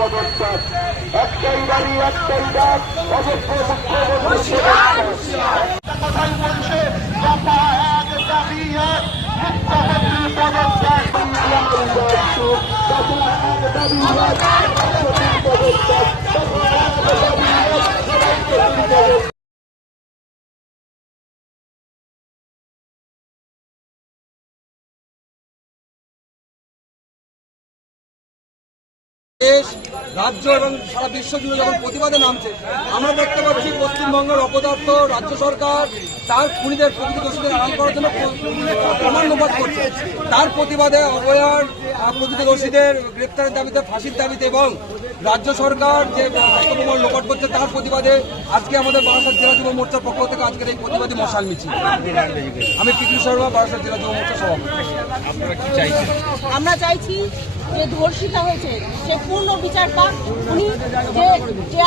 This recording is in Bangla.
পদত্যাগ। একটাই দাবি একটাই ডাক অযোগ্য মুখ্যমন্ত্রী কথাই বলছে দফা এক দাবি এক মুখ্যমন্ত্রী পদত্যাগ। দফা এক দাবি এক। দেশ রাজ্য এবং সারা বিশ্ব জুড়ে যখন প্রতিবাদে নামছে আমরা দেখতে পাচ্ছি পশ্চিমবঙ্গের অপদার্থ রাজ্য সরকার তার খুনিদের প্রকৃত দোষীদের আড়াল করার জন্য ক্রমান্ববাদ করছে। তার প্রতিবাদে অবয়ার প্রকৃত দোষীদের গ্রেপ্তারের দাবিতে ফাঁসির দাবিতে এবং রাজ্য সরকার যে আত্মপ্রমাণ লোপাট করছে তার প্রতিবাদে আজকে আমাদের বারাসাত জেলা যুব মোর্চার পক্ষ থেকে আজকের এই প্রতিবাদী মশাল মিছিল। আমি পিকু শর্মা বারাসাত জেলা যুব মোর্চা সভাপতি। আমরা চাইছি যে ধর্ষিতা হয়েছে সে পূর্ণ বিচার পাক। উনি যে